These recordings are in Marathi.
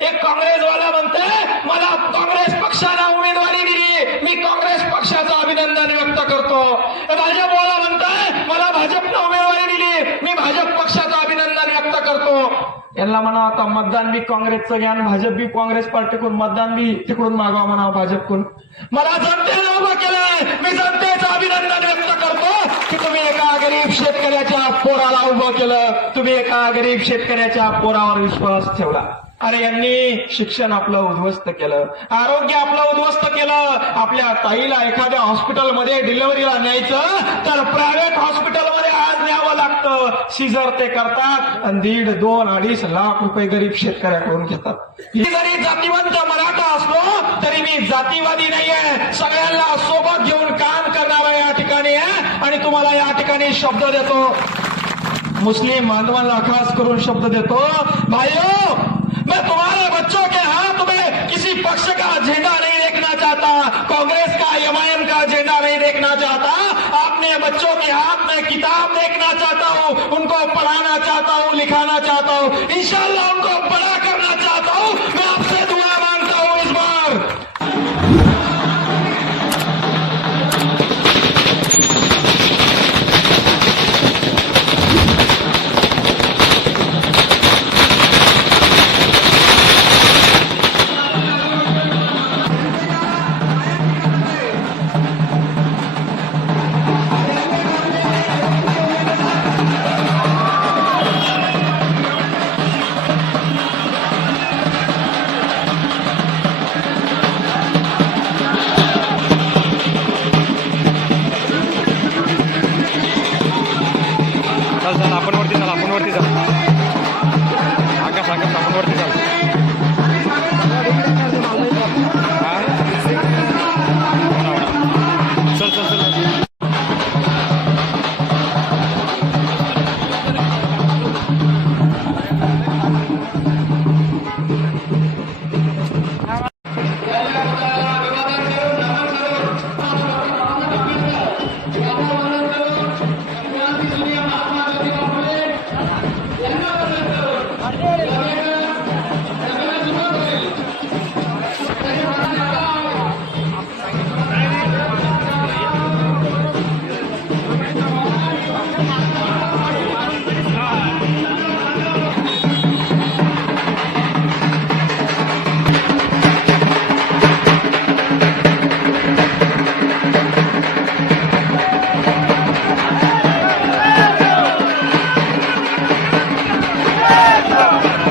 एक काँग्रेसवाला म्हणतोय मला काँग्रेस पक्षाला उमेदवारी दिली. मी काँग्रेस पक्षाचं अभिनंदन व्यक्त करतो. भाजपवाला म्हणतोय मला भाजपनं उमेदवारी दिली. मी भाजप पक्षाचं अभिनंदन व्यक्त करतो. यांना म्हणा आता मतदान बी काँग्रेसचं घ्या भाजप बी काँग्रेस पार्टीकडून मतदान बी तिकडून मागावा म्हणा भाजपकडून. मला जनतेनं उभं केलंय. मी जनतेचं अभिनंदन व्यक्त करतो की तुम्ही एका गरीब शेतकऱ्याच्या पोराला उभं केलं. तुम्ही एका गरीब शेतकऱ्याच्या पोरावर विश्वास ठेवला. अरे यांनी शिक्षण आपलं उद्ध्वस्त केलं आरोग्य आपलं उद्ध्वस्त केलं. आपल्या ताईला एखाद्या हॉस्पिटलमध्ये डिलिव्हरीला न्यायचं तर प्रायव्हेट हॉस्पिटलमध्ये आज न्यावं लागतं. सीझर ते करतात आणि दीड दोन अडीच लाख रुपये गरीब शेतकऱ्याकडून घेतात. ही जरी जातीवंत मराठा असलो तरी मी जातीवादी नाहीये. सगळ्यांना सोबत घेऊन काम करणारा या ठिकाणी आहे आणि तुम्हाला या ठिकाणी शब्द देतो. मुस्लिम बांधवांना खास करून शब्द देतो. भाइयों मैं तुम्हारे बच्चों के हाथ में किसी पक्ष का झंडा नहीं देखना चाहता कांग्रेस का एमआईएम का झंडा नहीं देखना चाहता अपने बच्चों के हाथ में किताब देखना चाहता हूँ उनको पढ़ाना चाहता हूँ लिखाना चाहता हूँ इंशाल्लाह उनको बड़ा करना चाहता Yeah.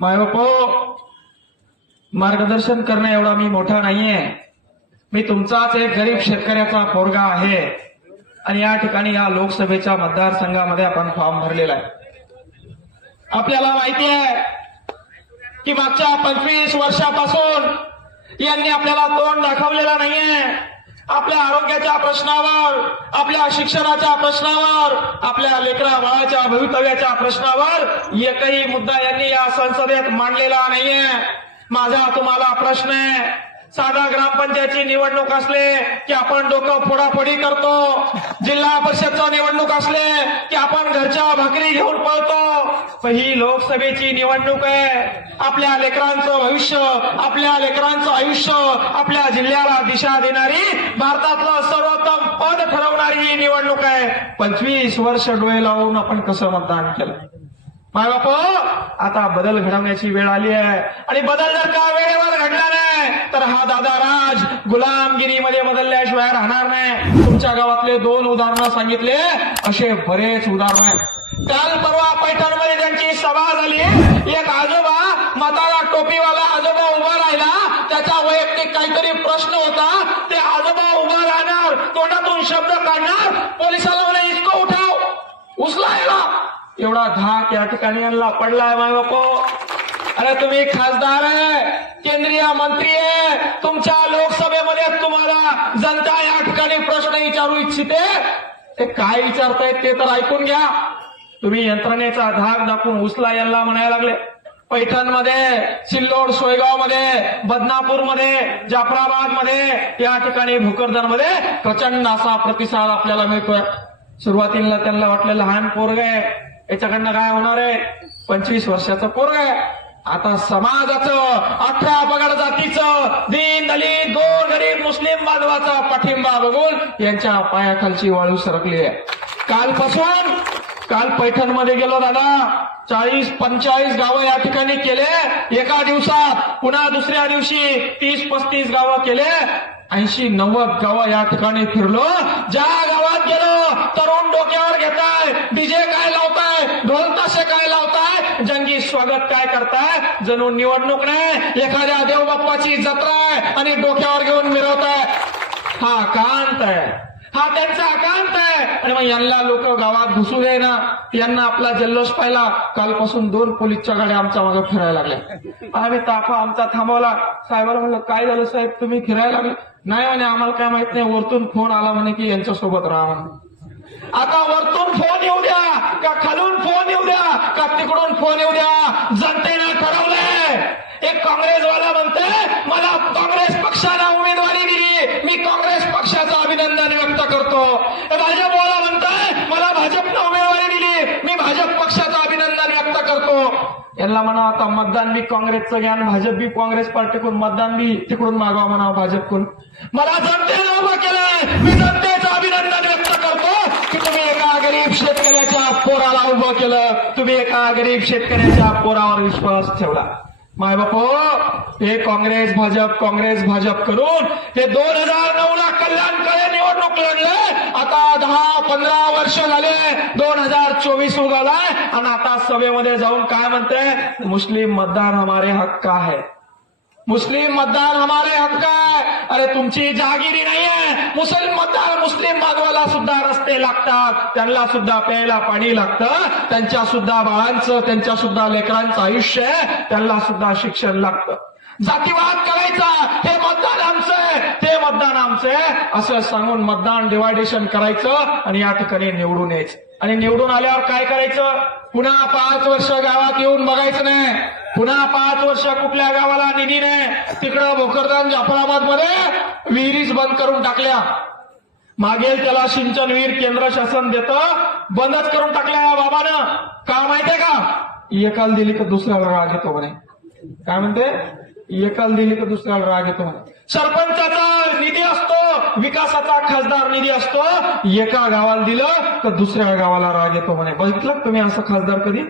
मायबापो मार्गदर्शन करणं एवढा मी मोठा नाहीये. मी तुमचाच एक गरीब शेतकऱ्याचा पोरगा आहे. आणि या ठिकाणी या लोकसभेच्या मतदारसंघामध्ये आपण फॉर्म भरलेला आहे. आपल्याला माहिती आहे की मागच्या पंचवीस वर्षापासून यांनी आपल्याला तोंड दाखवलेला नाहीये. आपल्या आरोग्याच्या प्रश्नावर आपल्या शिक्षणाच्या प्रश्नावर आपल्या लेकरा बाळाच्या भवितव्याच्या प्रश्नावर एकही मुद्दा यांनी या संसदेत मांडलेला नाहीये. माझा तुम्हाला प्रश्न आहे. साधा ग्रामपंचायतची निवडणूक असले की आपण डोकं फोडाफोडी करतो. जिल्हा परिषदचं निवडणूक असले की आपण घरच्या भाकरी घेऊन पळतो. पण ही लोकसभेची निवडणूक आहे. आपल्या लेकरांचं भविष्य आपल्या लेकरांचं आयुष्य आपल्या जिल्ह्याला दिशा देणारी भारतातलं सर्वोत्तम पद ठरवणारी ही निवडणूक आहे. पंचवीस वर्ष डोळे लावून आपण कसं मतदान केलं? बाप हो. आता बदल घडवण्याची वेळ आली आहे. आणि बदल जर का वेळेवर घडला नाही तर हा दादा राज गुलामगिरीमध्ये बदलल्याशिवाय राहणार नाही. तुमच्या गावातले दोन उदाहरणं सांगितले असे बरेच उदाहरण आहेत. काल परवा पैठणमध्ये त्यांची सभा झाली. एक आजोबा मताला टोपीवाला आजोबा उभा राहिला. त्याचा वैयक्तिक काहीतरी प्रश्न होता. ते आजोबा उभा राहणार तोंडातून शब्द काढणार. पोलिसाला म्हणे इतकं उठाव. उचलायला एवढा धाक या ठिकाणी यांना पडलाय माय बापो हो. अरे तुम्ही खासदार आहे केंद्रीय मंत्री आहे तुमच्या लोकसभेमध्ये तुम्हाला जनता या ठिकाणी प्रश्न विचारू इच्छिते. ते काय विचारतायत ते तर ऐकून घ्या. तुम्ही यंत्रणेचा धाक दाखवून उचला यांना म्हणायला लागले. पैठणमध्ये सिल्लोड सोयगावमध्ये बदनापूरमध्ये जाफराबादमध्ये या ठिकाणी भोकरदनमध्ये प्रचंड असा प्रतिसाद आपल्याला मिळतोय. सुरुवातीला त्यांना वाटलं लहान पोरग आहे. याच्याकडनं काय होणार आहे? पंचवीस वर्षाचं पोरग आहे. आता समाजाचं अठरा पगड जातीचं दीन दलित गोर गरीब मुस्लिम बांधवाचा पाठिंबा बघून यांच्या पायाखालची वाळू सरकली आहे. कालपासून काल पैठणमध्ये गेलो दादा. चाळीस पंचाळीस गावं या ठिकाणी केले. एका दिवसात पुन्हा दुसऱ्या दिवशी तीस पस्तीस गावं केले. ऐंशी नव्वद गावं या ठिकाणी फिरलो. ज्या गावात गेलो तरुण डोक्यावर घेताय. डीजे काय लावताय? ढोल ताशे काय लावताय? जंगी स्वागत काय करताय? जणू निवडणूक नाही. एखाद्या देवबाप्पाची जत्रा आहे आणि डोक्यावर घेऊन मिरवताय हा कांत आहे. हा त्यांचा आकांत आहे. आणि मग यांना लोक गावात घुसू दे ना. यांना आपला जल्लोष पाहिला. कालपासून दोन पोलीसच्या गाड्या आमच्या मागे फिरायला लागल्या. आम्ही ताफा आमचा थांबवला. साहेबाला म्हणलं काय झालं साहेब? तुम्ही फिरायला लागले. नाही म्हणे आम्हाला काय माहीत नाही. वरतून फोन आला म्हणे की यांच्यासोबत राहा आता वरतून फोन येऊ द्या. का खालून फोन येऊ द्या? का तिकडून फोन येऊ द्या? जनतेनं ठरवलंय. एक काँग्रेसवाला म्हणते मला काँग्रेस पक्षानं उमेदवारी दिली. मी काँग्रेस पक्षाचं अभिनंदन व्यक्त करतो. भाजपवाला म्हणतोय मला भाजपनं उमेदवारी दिली. मी भाजप पक्षाचं अभिनंदन व्यक्त करतो. यांना म्हणा आता मतदान बी काँग्रेसचं घ्या भाजप बी काँग्रेस पार्टीकडून. मतदान बी तिकडून मागावं म्हणा भाजपकडून. मला जनतेनं उभं केलंय. मी जनते अभिनंदन व्यक्त करतो की तुम्ही एका गरीब शेतकऱ्याच्या पोराला उभं केलं. तुम्ही एका गरीब शेतकऱ्याच्या पोरावर विश्वास ठेवला. माय बापो हे काँग्रेस भाजप काँग्रेस भाजप करून हे दोन हजार नऊ ला कल्याणकडे निवडणूक लढले. आता दहा पंधरा वर्ष झाले. दोन हजार चोवीस उगालाय. आणि आता सभेमध्ये जाऊन काय म्हणते मुस्लिम मतदान हमारे हक्क आहे. मुस्लिम मतदार हमारे हक्क आहे अरे तुमची जहागिरी नाहीये मुस्लिम मतदार मुस्लिम बांधवाला सुद्धा रस्ते लागतात त्यांना सुद्धा प्यायला पाणी लागतं। त्यांच्या सुद्धा बाळांचं त्यांच्या सुद्धा लेकरांचं आयुष्य आहे. त्यांना सुद्धा शिक्षण लागतं. जातीवाद करायचा हे मतदान आमचं आहे ते मतदान आमचं आहे. असं सांगून मतदान डिवायडेशन करायचं आणि या ठिकाणी निवडून यायचं. आणि निवडून आल्यावर काय करायचं? पुन्हा पाच वर्ष गावात येऊन बघायचं नाही. पुन्हा पाच वर्ष कुठल्या गावाला निधी नाही. तिकडं भोकरदान जाफराबादमध्ये विहिरीच बंद करून टाकल्या. मागेल त्याला सिंचन विहीर केंद्र शासन देतं. बंदच करून टाकल्या या बाबानं. का माहितीये का? एकाला दिली तर दुसऱ्याला राग येतो म्हणे. काय म्हणते? एकाला दिली तर दुसऱ्याला राग येतो म्हणे. सरपंचाचा निधी असतो विकासाचा खासदार निधी असतो. एका गावाला दिलं तर दुसऱ्या गावाला राग येतो म्हणे. बघितलं तुम्ही असं खासदार कधी?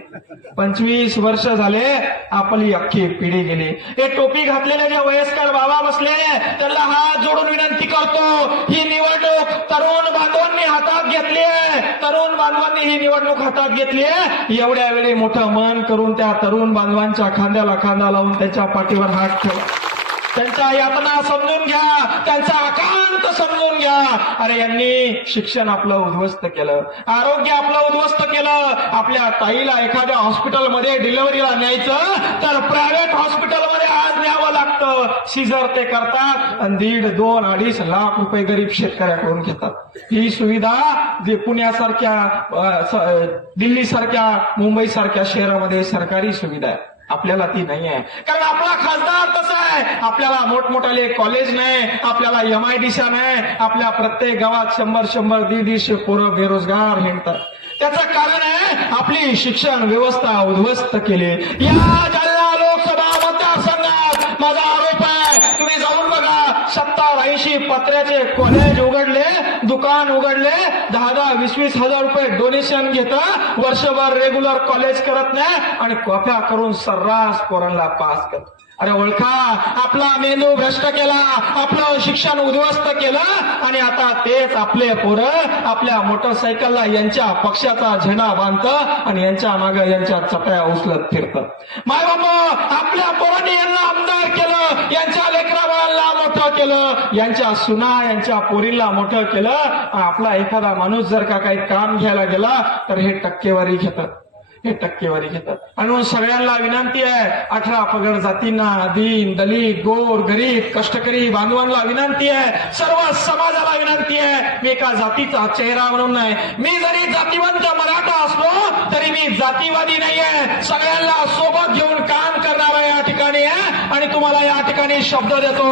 पंचवीस वर्ष झाले आपली अख्खी पिढी गेली. हे टोपी घातलेले जे वयस्कर बाबा बसले त्यांना हात जोडून विनंती करतो. ही निवडणूक तरुण बांधवांनी हातात घेतली आहे. तरुण बांधवांनी ही निवडणूक हातात घेतली आहे. एवढ्या वेळी मोठं मन करून त्या तरुण बांधवांच्या खांद्याला खांदा लावून त्याच्या पाठीवर हात ठेवा. त्यांच्या यातना समजून घ्या त्यांचा आकांत समजून घ्या. अरे यांनी शिक्षण आपलं उद्ध्वस्त केलं आरोग्य आपलं उद्ध्वस्त केलं. आपल्या ताईला एखाद्या हॉस्पिटलमध्ये डिलिव्हरीला न्यायचं तर प्रायव्हेट हॉस्पिटलमध्ये आज न्यावं लागतं. सीझर ते करतात आणि दीड दोन अडीच लाख रुपये गरीब शेतकऱ्याकडून घेतात. ही सुविधा जे पुण्यासारख्या दिल्ली सारख्या मुंबई सारख्या शहरामध्ये सरकारी सुविधा आहे. आपल्याला ती नाही आहे. कारण आपला खासदार तसा आहे. आपल्याला मोठमोठाले कॉलेज नाही. आपल्याला एम आय डी नाही. आपल्या प्रत्येक गावात शंभर शंभर दीड दीडशे पोरं बेरोजगार हिंडतात त्याचं कारण आहे आपली शिक्षण व्यवस्था उद्ध्वस्त केली. या बघा सत्तर ऐंशी पत्र्याचे कॉलेज उघडले दुकान उघडले दहा दहा वीस वीस हजार रुपये डोनेशन घेता वर्षभर रेग्युलर कॉलेज करत नाही आणि कॉफ्या करून सर्रास पोरांना पास करत. अरे ओळखा आपला मेंदू भ्रष्ट केला आपलं शिक्षण उद्ध्वस्त केलं आणि आता तेच आपले पोरं आपल्या मोटरसायकलला यांच्या पक्षाचा झेंडा बांधत आणि यांच्या मागे यांच्या चपया उचलत फिरतं. माय बाबा आपल्या पोरांनी यांना आमदार केलं. यांच्या लेकरा मोठं केलं यांच्या सुना यांच्या पोरीला मोठं केलं आपला एखादा माणूस जर का काही काम घ्यायला गेला तर हे टक्केवारी घेतात हे टक्केवारी घेतात आणि म्हणून सगळ्यांना विनंती आहे अठरा पगड जातींना दीन दलित गोर गरीब कष्टकरी बांधवांना विनंती आहे सर्व समाजाला विनंती आहे मी एका जातीचा चेहरा म्हणून नाही. मी जरी जातीवंत मराठा असलो तरी मी जातीवादी नाहीये. सगळ्यांना सोबत घेऊन काम करणारा या ठिकाणी आहे आणि तुम्हाला या ठिकाणी शब्द देतो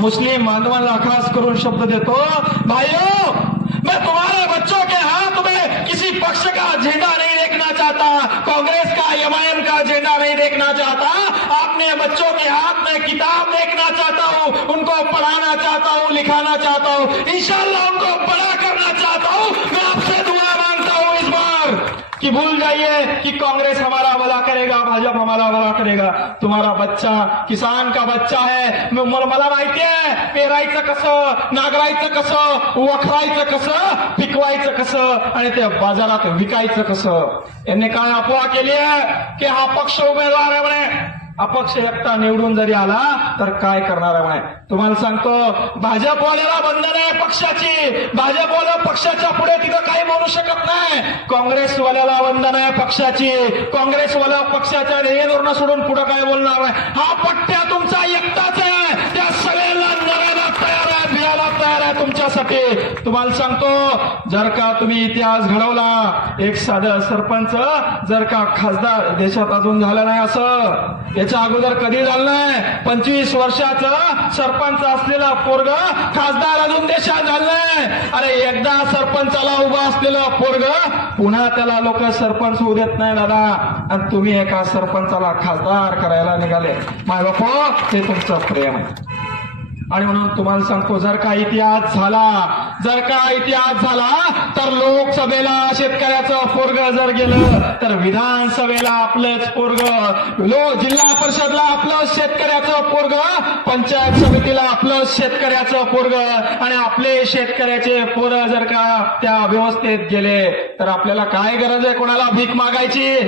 मुस्लिम बांधवांना खास करून शब्द देतो भाइयों मैं तुम्हारे बच्चों के हाथ में किसी पक्ष का झंडा नहीं देखना चाहता कांग्रेस का एमआईएम का झंडा नहीं देखना चाहता अपने बच्चों के हाथ में किताब देखना चाहता हूँ उनको पढ़ाना चाहता हूँ लिखाना चाहता हूँ इंशाल्लाह उनको बड़ा कि भूल जाइए कि कांग्रेस हमारा भला करेगा भाजपा हमारा भला करेगा। तुम्हारा बच्चा किसान का बच्चा है मला मला माहिती आहे पेरायचं कसं नागरायचं कसं वखरायचं कसं पिकवायचं कसं आणि ते बाजारात विकायचं कसं। यांनी काय अफवा केली आहे की हा पक्ष उमेदवार आहे म्हणे अपक्ष एकटा निवडून जरी आला तर काय करणार आहे म्हणे? तुम्हाला सांगतो भाजपवाल्याला बंधन आहे पक्षाची. भाजपवाला पक्षाच्या पुढे तिथं काही बोलू शकत नाही. काँग्रेसवाल्याला बंधन आहे पक्षाची. काँग्रेसवाला पक्षाच्या ध्येय धोरण सोडून पुढे काय बोलणार आहे? हा पट्ट्या तुमचा एकटाच आहे. तयार तुम्हाला सांगतो जर का तुम्ही इतिहास घडवला एक साधं सरपंच जर का खासदार देशात अजून झालं नाही असं याच्या अगोदर कधी झालं नाही पंचवीस वर्षाचा सरपंच असलेला पोरग खासदार अजून देशात झालं नाही. अरे एकदा सरपंचाला उभं असलेलं पोरग पुन्हा त्याला लोक सरपंच होऊ देत नाही दादा. आणि तुम्ही एका सरपंचाला खासदार करायला निघाले. माय बापो ते तुमचं प्रेम आहे. आणि म्हणून तुम्हाला सांगतो जर का इतिहास झाला जर का इतिहास झाला तर लोकसभेला शेतकऱ्याचं पोरग जर गेलं तर विधानसभेला आपलंच पोरग लो जिल्हा परिषदला आपलं शेतकऱ्याचं पोरग पंचायत समितीला आपलं शेतकऱ्याचं पोरग आणि आपले शेतकऱ्याचे पोरं जर का त्या व्यवस्थेत गेले तर आपल्याला काय गरज आहे कोणाला भीक मागायची?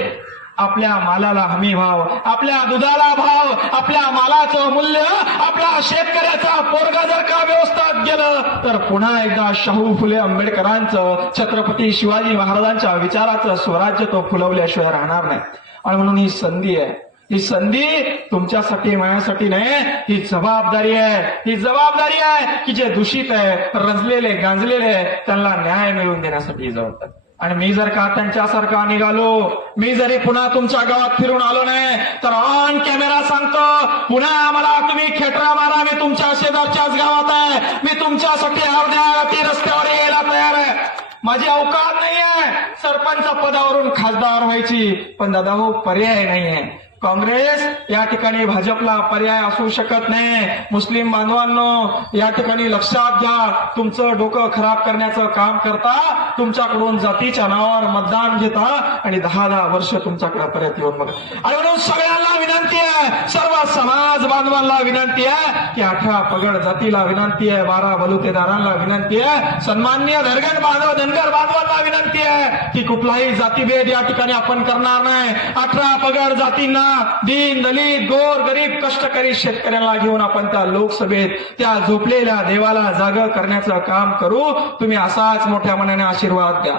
आपल्या मालाला हमी भाव आपल्या दुधाला भाव आपल्या मालाचं मूल्य आपल्या शेतकऱ्याचा पोरगा जर का व्यवस्थात गेलं तर पुन्हा एकदा शाहू फुले आंबेडकरांचं छत्रपती शिवाजी महाराजांच्या विचाराचं स्वराज्य तो फुलवल्याशिवाय राहणार नाही. आणि म्हणून ही संधी आहे. ही संधी तुमच्यासाठी माझ्यासाठी नाही. ही जबाबदारी आहे. ही जबाबदारी आहे की जे दूषित आहे रंजलेले गांजलेले आहे त्यांना न्याय मिळवून देण्यासाठी जबाबदारी. आणि मी जर का त्यांच्यासारखा निघालो मी जरी पुन्हा तुमच्या गावात फिरून आलो नाही तर ऑन कॅमेरा सांगतो पुन्हा आम्हाला तुम्ही खेटरा मारा मी तुमच्या शेजारच्याच गावात आहे. मी तुमच्यासाठी अर्ध्या रस्त्यावर यायला तयार आहे. माझी अवकात नाहीये. सरपंच पदावरून खासदार व्हायची. पण दादा हो पर्याय नाहीये. काँग्रेस या ठिकाणी भाजपला पर्याय असू शकत नाही. मुस्लिम बांधवांनो या ठिकाणी लक्षात घ्या. तुमचं डोकं खराब करण्याचं काम करता तुमच्याकडून जातीच्या नावावर मतदान घेता आणि दहा दहा वर्ष तुमच्याकडे परत येऊन बघा. आणि म्हणून सगळ्यांना विनंती आहे सर्व समाज बांधवांना विनंती आहे की अठरा पगड जातीला विनंती आहे बारा बलुतेदारांना विनंती आहे सन्मान्य धरगण बांधव धनगर बांधवांना विनंती आहे की कुठलाही जातीभेद या ठिकाणी आपण करणार नाही. अठरा पगड जातींना दीन दलित गोर गरीब कष्टकरी शेतकऱ्यांना घेऊन आपण त्या लोकसभेत त्या झोपलेल्या देवाला जाग करण्याचं काम करू. तुम्ही असाच मोठ्या मनाने आशीर्वाद द्या.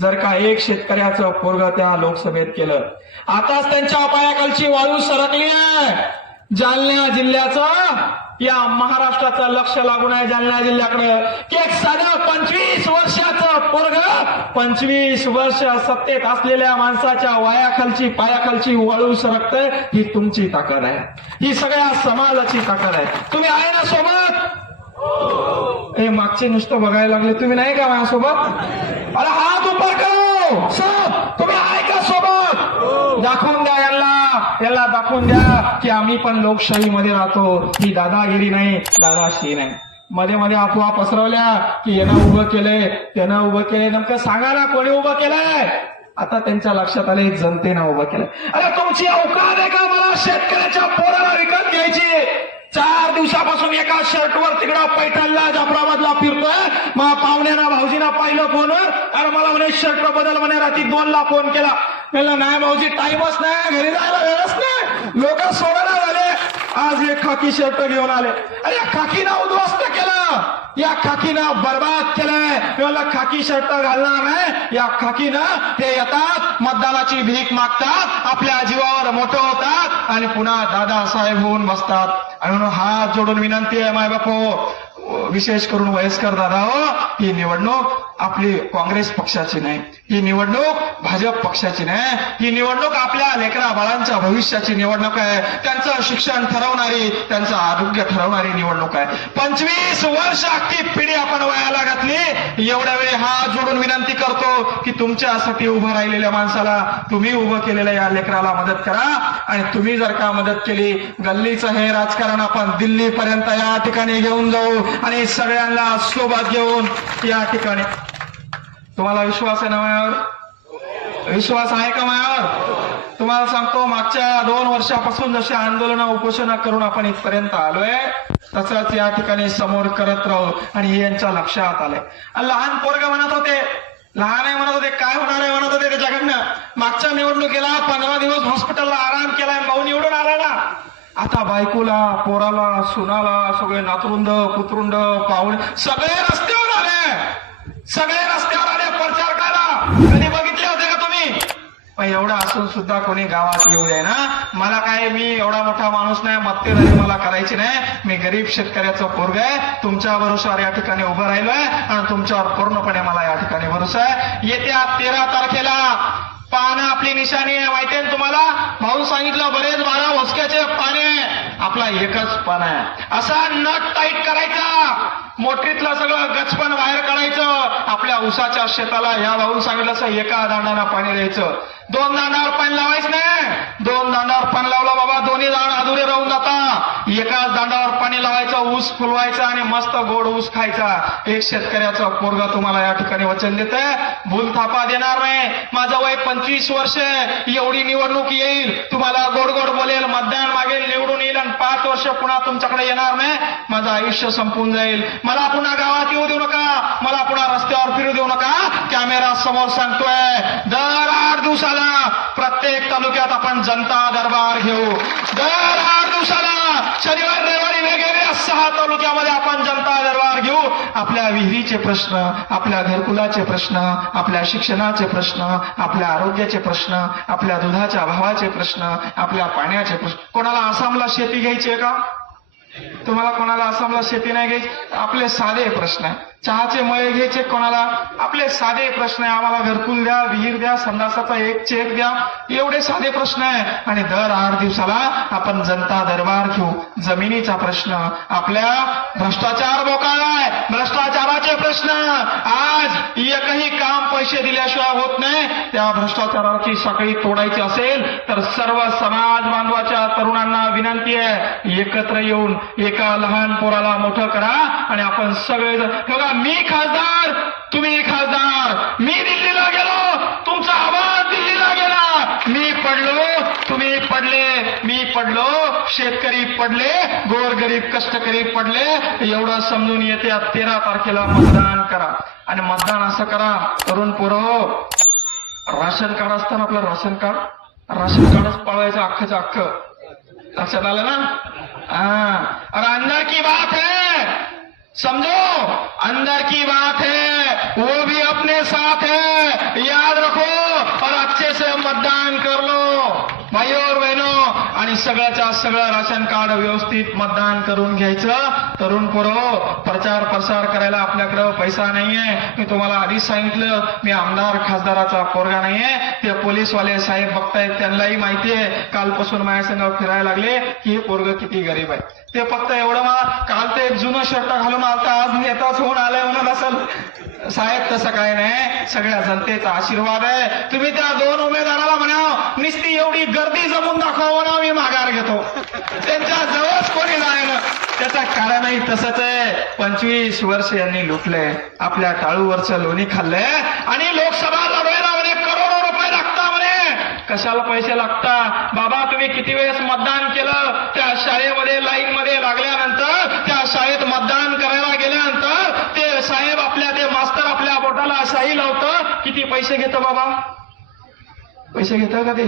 जर का एक शेतकऱ्याचं पोरग त्या लोकसभेत केलं. आताच त्यांच्या पायाखालची वाळू सरकली आहे. जालना जिल्ह्याचं या महाराष्ट्राचं लक्ष लागून आहे जालना जिल्ह्याकडे. की एक साधा पंचवीस पंचवीस वर्ष सत्तेत असलेल्या माणसाच्या वायाखालची पायाखालची वाळू सरकतंय ही तुमची ताकद आहे. ही सगळ्या समाजाची ताकद आहे. तुम्ही आहे ना सोबत? हे मागचे नुसतं बघायला लागले. तुम्ही नाही का माझ्यासोबत? अरे हात उपर करू हो? सब तुम्ही आहे का सोबत? दाखवून द्या यांना. याला दाखवून द्या की आम्ही पण लोकशाहीमध्ये राहतो. ही दादागिरी नाही दादाशी नाही. मध्ये मध्ये अफवा पसरवल्या की यानं उभं केलंय त्यांना उभं केलंय. नेमकं सांगा ना कोणी उभं केलंय? आता त्यांच्या लक्षात आले जनतेनं उभं केलंय. अरे तुमची अवकात आहे का मला शेतकऱ्याच्या पोराला विकत घ्यायची? चार दिवसापासून एका शर्टवर तिकडं पैठणला जाफराबादला फिरतोय. मग पाहुण्याना भाऊजीना पाहिलं फोन. अरे मला म्हणे शर्ट बदल म्हणे रात्री दोनला फोन केला. म्हणलं नाही भाऊजी टाइमच नाही घरी जायला वेळच नाही. लोक सोडायला झाले. आज एक खाकी शर्ट घेऊन आले. अरे या खाकीनं उद्ध्वस्त केलं. या खाकीनं बर्बाद केलंय. मी खाकी शर्ट घालणार नाही. या खाकीनं हे येतात मतदानाची भीक मागतात आपल्या जीवावर मोठं होतात आणि पुन्हा दादासाहेब होऊन बसतात. आणि म्हणून हात जोडून विनंती आहे माय बापू. विशेष करून वयस्कर दादा हो ही निवडणूक आपली काँग्रेस पक्षाची नाही. ही निवडणूक भाजप पक्षाची नाही. ही निवडणूक आपल्या लेकरा बाळांच्या भविष्याची निवडणूक आहे. त्यांचं शिक्षण ठरवणारी त्यांचं आरोग्य ठरवणारी निवडणूक आहे. पंचवीस वर्ष अख्खी पिढी आपण वयाला घातली एवढ्या वेळी हात जोडून विनंती करतो की तुमच्यासाठी उभं राहिलेल्या माणसाला तुम्ही उभं केलेल्या या लेकराला मदत करा. आणि तुम्ही जर का मदत केली गल्लीचं हे राजकारण आपण दिल्लीपर्यंत या ठिकाणी घेऊन जाऊ आणि सगळ्यांना सोबत घेऊन या ठिकाणी. तुम्हाला विश्वास आहे ना मायावर? विश्वास आहे का मायावर? तुम्हाला सांगतो मागच्या दोन वर्षापासून जसे आंदोलन उपोषण करून आपण इथपर्यंत आलोय तसंच या ठिकाणी समोर करत राहू आणि हे यांच्या लक्षात आलंय. लहान पोरग म्हणत होते लहान आहे म्हणत होते काय होणार आहे म्हणत होते त्याच्याकडनं? मागच्या निवडणुकीला पंधरा दिवस हॉस्पिटलला आराम केलाय भाऊ निवडून आला ना. आता बायकोला पोराला सुनाला सगळे नातरुंड पुतरुंड पाहुणे सगळे रस्त्यावर आले. सगळे रस्त्यावर आले प्रचारकाला कधी बघितले होते का तुम्ही पण एवढं असून सुद्धा कोणी गावात येऊ दे ना? मला काय मी एवढा मोठा माणूस नाही मत्तेदारी मला करायची नाही. मी गरीब शेतकऱ्याचा पोरग आहे. तुमच्या भरोशावर या ठिकाणी उभं राहिलोय आणि तुमच्यावर पूर्णपणे मला या ठिकाणी भरोसा आहे. येत्या तेरा तारखेला पानं आपली निशाणी आहे माहिती आहे तुम्हाला? भाऊ सांगितलं बरेच बारा वसक्याचे पाने आहे. आपला एकच पान आहे. असा नट टाईट करायचा. मोटरीतला सगळं गचपण बाहेर काढायचं. आपल्या उसाच्या शेताला ह्या भाऊन सांगितलं असं एका दांडाना पाणी द्यायचं. दोन दांडावर पाणी लावायचं नाही. दोन दांडावर पाणी लावलं बाबा दोन्ही दांड अधुरे राहून जाता एकाच दांडावर पाणी लावायचं ऊस फुलवायचा आणि मस्त गोड ऊस खायचा. एक शेतकऱ्याचं पोरगा तुम्हाला या ठिकाणी वचन देत भूल थापा देणार नाही. माझं वय पंचवीस वर्ष एवढी निवडणूक येईल. तुम्हाला गोड गोड बोलेल मतदान मागेल निवडून येईल आणि पाच वर्ष पुन्हा तुमच्याकडे येणार नाही. माझं आयुष्य संपून जाईल. मला पुन्हा गावात येऊ देऊ नका. मला पुन्हा रस्त्यावर फिरू देऊ नका. कॅमेरा समोर सांगतोय दर आठ दिवसाला प्रत्येक तालुक्यात आपण जनता दरबार घेऊ. दर आठ दिवसाला शनिवार रविवारी वेगवेगळ्या सहा तालुक्यामध्ये आपण जनता दरबार घेऊ. आपल्या विहिरीचे प्रश्न आपल्या घरकुलाचे प्रश्न आपल्या शिक्षणाचे प्रश्न आपल्या आरोग्याचे प्रश्न आपल्या दुधाच्या भावाचे प्रश्न आपल्या पाण्याचे प्रश्न. कोणाला आसामला शेती घ्यायची आहे का? तुम्हाला कोणाला आसामला शेती नाही घ्यायची. आपले साधे प्रश्न आहे. चहाचे मळे घ्यायचे कोणाला? आपले साधे प्रश्न आहे आम्हाला घरकुल द्या विहीर द्या संडासाचा एक चेक द्या. एवढे साधे प्रश्न आहे. आणि दर आठ दिवसाला आपण जनता दरबार घेऊ. जमिनीचा प्रश्न. आपल्या भ्रष्टाचार बोकाळलाय भ्रष्टाचाराचे प्रश्न. आज एकही काम पैसे दिल्याशिवाय होत नाही. त्या भ्रष्टाचाराची साखळी तोडायची असेल तर सर्व समाज बांधवाच्या तरुणांना विनंती आहे एकत्र येऊन एका लहान पोराला मोठं करा. आणि आपण सगळे बघा मी खासदार तुम्ही खासदार. मी दिल्लीला गेलो तुमचा आवाज दिल्लीला गेला. मी पडलो तुम्ही पडले. मी पडलो शेतकरी पडले गोरगरीब कष्टकरी पडले. एवढं समजून येते तेरा तारखेला मतदान करा. आणि मतदान असं करा. तरुण पुरो हो. राशन कार्ड असतं ना आपलं राशन कार्ड? राशन कार्डच पळवायचं अख्खचं अख्खं. लक्षात आलं ना? हा. और अंदर की बात है? समझो अंदर की बात है वो भी अपने साथ है याद रखो और अच्छे से मतदान कर लो। भाइयों और आणि सगळ्याच्या सगळं राशन कार्ड व्यवस्थित मतदान करून घ्यायचं. तरुण पोरो प्रचार प्रसार करायला आपल्याकडं पैसा नाहीये. मी तुम्हाला आधीच सांगितलं मी आमदार खासदाराचा पोरगा नाहीये. ते पोलीसवाले साहेब बघतायत त्यांनाही माहिती आहे. कालपासून माझ्या संग फिरायला लागले. की हे पोरग किती गरीब आहे. ते फक्त एवढं मला काल ते एक जुनं शर्ट घालून आलता आज नेताच होऊन साहेब तसं काय नाही. सगळ्या जनतेचा आशीर्वाद आहे. तुम्ही त्या दोन उमेदवाराला म्हणा निस्ती एवढी गर्दी जमून दाखवा ना मी माघार घेतो. त्यांच्या जवळच कोणी जायला त्याचं कारणही तसंच आहे. पंचवीस वर्ष यांनी लुटले. आपल्या टाळूवरचं लोणी खाल्लंय आणि लोकसभा लढवायला म्हणे करोडो रुपये लागता म्हणे. कशाला पैसे लागता बाबा तुम्ही किती वेळेस मतदान केलं? त्या शाळेमध्ये लाईन मध्ये लागल्यानंतर त्या शाळेत मतदान करायला गेल्यानंतर ते साहेब आपल्या ते मास्तर आपल्या बोटाला शाही लावतं किती पैसे घेतं बाबा? पैसे घेतं का ते?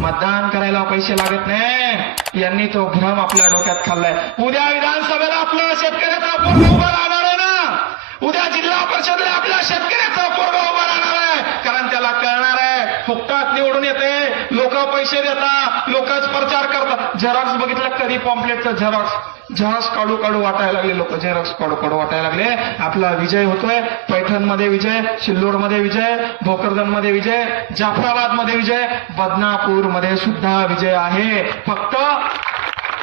मतदान करायला पैसे लागत नाही. यांनी तो भ्रम आपल्या डोक्यात खाल्लाय. उद्या विधानसभेला आपलं शेतकऱ्याचा पोरग उभा राहणार आहे ना? उद्या जिल्हा परिषदेला आपल्या शेतकऱ्याचा पोरग उभा राहणार आहे. कारण त्याला कळणार आहे फुकटात निवडून येते. लोक पैसे देतात लोकच प्रचार करतात. झेरॉक्स बघितलं कधी पॉम्पलेटचं झेरॉक्स झेरॉक्स काढू काढू वाटायला लागले लोक झेरक्स काढू काढू वाटायला लागले. आपला विजय होतोय. पैठणमध्ये विजय सिल्लोडमध्ये विजय भोकरदनमध्ये विजय जाफराबादमध्ये विजय बदनापूरमध्ये सुद्धा विजय आहे. फक्त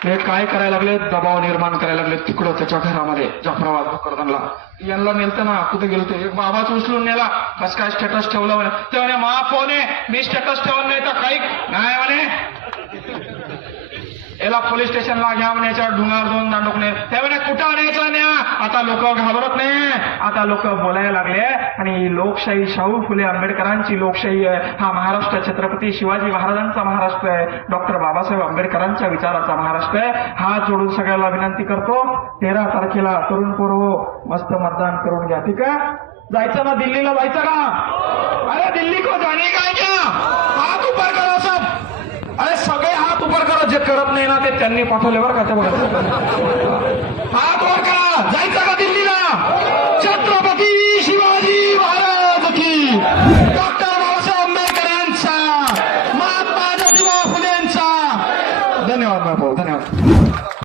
हे काय करायला लागले? दबाव निर्माण करायला लागले तिकडं त्याच्या घरामध्ये जाफराबाद भोकरदनला. यांना नेलतं ना कुठे गेलो ते बाबाच उचलून नेला. कस काय स्टेटस ठेवलं म्हणे? ते म्हणे मा फोन आहे मी स्टेटस ठेवलं नाही तर काही नाही म्हणे. याला पोलीस स्टेशनला घ्या म्हणे याच्यावर डुंगार दोन दांडुकणे ते कुठं न्यायचं न्या आता लोक घाबरत नाही. आता लोक बोलायला लागले आणि लोकशाही शाहू फुले आंबेडकरांची लोकशाही आहे. हा महाराष्ट्र छत्रपती शिवाजी महाराजांचा महाराष्ट्र आहे. डॉक्टर बाबासाहेब आंबेडकरांच्या विचाराचा महाराष्ट्र आहे. हा जोडून सगळ्याला विनंती करतो. तेरा तारखेला तरुण पूर्व हो, मस्त मतदान करून घ्या ठीक आहे? जायचं ना दिल्लीला जायचं का? अरे दिल्ली को जाणे काय क्या? हात उपर करा सब। अरे सगळे वर करा जे करत नाही ना ते त्यांनी पाठवले बरं का ते बघा. हात वर करा. जायचा का दिल्लीला? छत्रपती